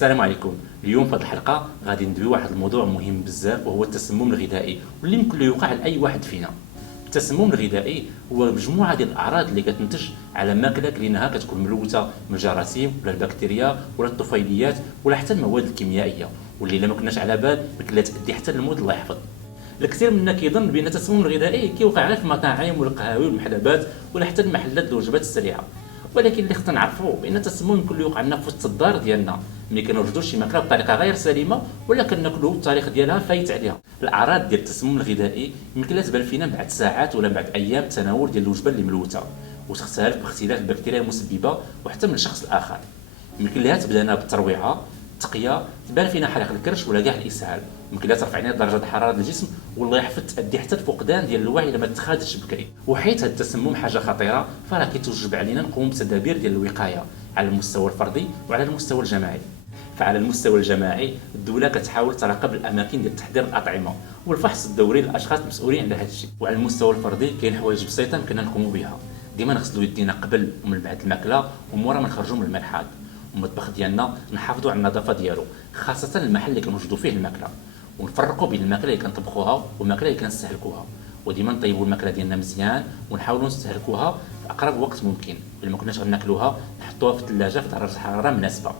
السلام عليكم. اليوم في هذه الحلقه غادي ندويو واحد الموضوع مهم بزاف، وهو التسمم الغذائي واللي يمكن له يوقع لاي واحد فينا. التسمم الغذائي هو مجموعه ديال الاعراض اللي كتنتج على ماكله كليناها كتكون ملوثه من الجراثيم ولا البكتيريا ولا الطفيليات ولا حتى المواد الكيميائيه، واللي الا ما كناش على بال يمكن لها تؤدي حتى للموت. الله يحفظ. الكثير منا كيظن بان التسمم الغذائي كيوقع غير في المطاعم والقهاوي والمحلبات ولا حتى المحلات الوجبات السريعه، ولكن اللي خصنا نعرفوا بان التسمم يمكن له يوقع لنا في وسط الدار ديالنا ملي كنوجدوا شي ماكله بطريقه غير سليمه ولا كناكلوا التاريخ ديالها فايت عليها. الاعراض ديال التسمم الغذائي يمكن لا تبان فينا بعد ساعات ولا بعد ايام تناول ديال الوجبه اللي ملوثه وتختلف باختلاف البكتيريا المسببه وحتى من شخص لاخر. يمكن لها تبدا لنا بالترويعه، التقيه، تبان فينا حرق الكرش ولا كاع الاسهال، يمكن لها ترفع لنا درجه الحراره الجسم والله يحفظ تؤدي حتى الفقدان ديال الوعي الا ما تخادش بكري. وحيت هذا التسمم حاجه خطيره فراه كيتوجب علينا نقوم بتدابير ديال الوقايه على المستوى الفردي وعلى المستوى الجماعي. فعلى المستوى الجماعي الدوله كتحاول تراقب الاماكن ديال تحضير الاطعمه والفحص الدوري للاشخاص المسؤولين على هذا الشيء. وعلى المستوى الفردي كاين حوايج بسيطه يمكننا نقوموا بها. ديما نغسلوا يدينا قبل ومن بعد الماكله ومورا ما نخرجوا من المرحاض. المطبخ ديالنا نحافظوا على النظافه ديالو، خاصه المحل اللي كنوجدوا فيه الماكله، ونفرقوا بين الماكله اللي كنطبخوها والماكله اللي كنستهلكوها. وديما نطيبوا الماكله ديالنا مزيان ونحاولوا نستهلكوها في اقرب وقت ممكن. الا ما كناش غناكلوها نحطوها في الثلاجه في درجه حراره مناسبه.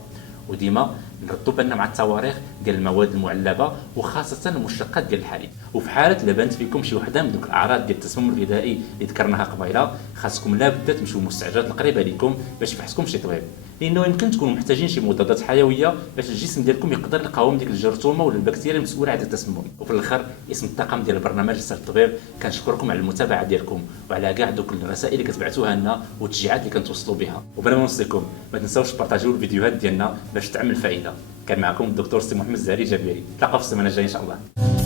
وديما نردوا بالنا مع التواريخ ديال المواد المعلبه وخاصه المشتقات ديال الحليب. وفي حاله الا بانت فيكم شي وحده من دوك الاعراض ديال التسمم الغذائي اللي ذكرناها قبيله، خاصكم لابد تمشيو للمستعجلات القريبه لكم باش يفحصكم شي طبيب، لانه يمكن تكونوا محتاجين شي مضادات حيويه باش الجسم ديالكم يقدر يقاوم ديك الجرثومه ولا البكتيريا المسؤوله على التسمم. وفي الاخر اسم الطاقم ديال البرنامج رساله الطبيب كنشكركم على المتابعه ديالكم وعلى كاع دوك الرسائل اللي كتبعثوها لنا والتشجيعات اللي كنتوصلوا بها. وبلا ما نوصيكم ما تنساوش تبارطاجيو الفيديوهات ديالنا باش تعمل فائده. كان معكم الدكتور سي محمد الزهري جابيري، نتلاقاو في السيمانه الجايه ان شاء الله.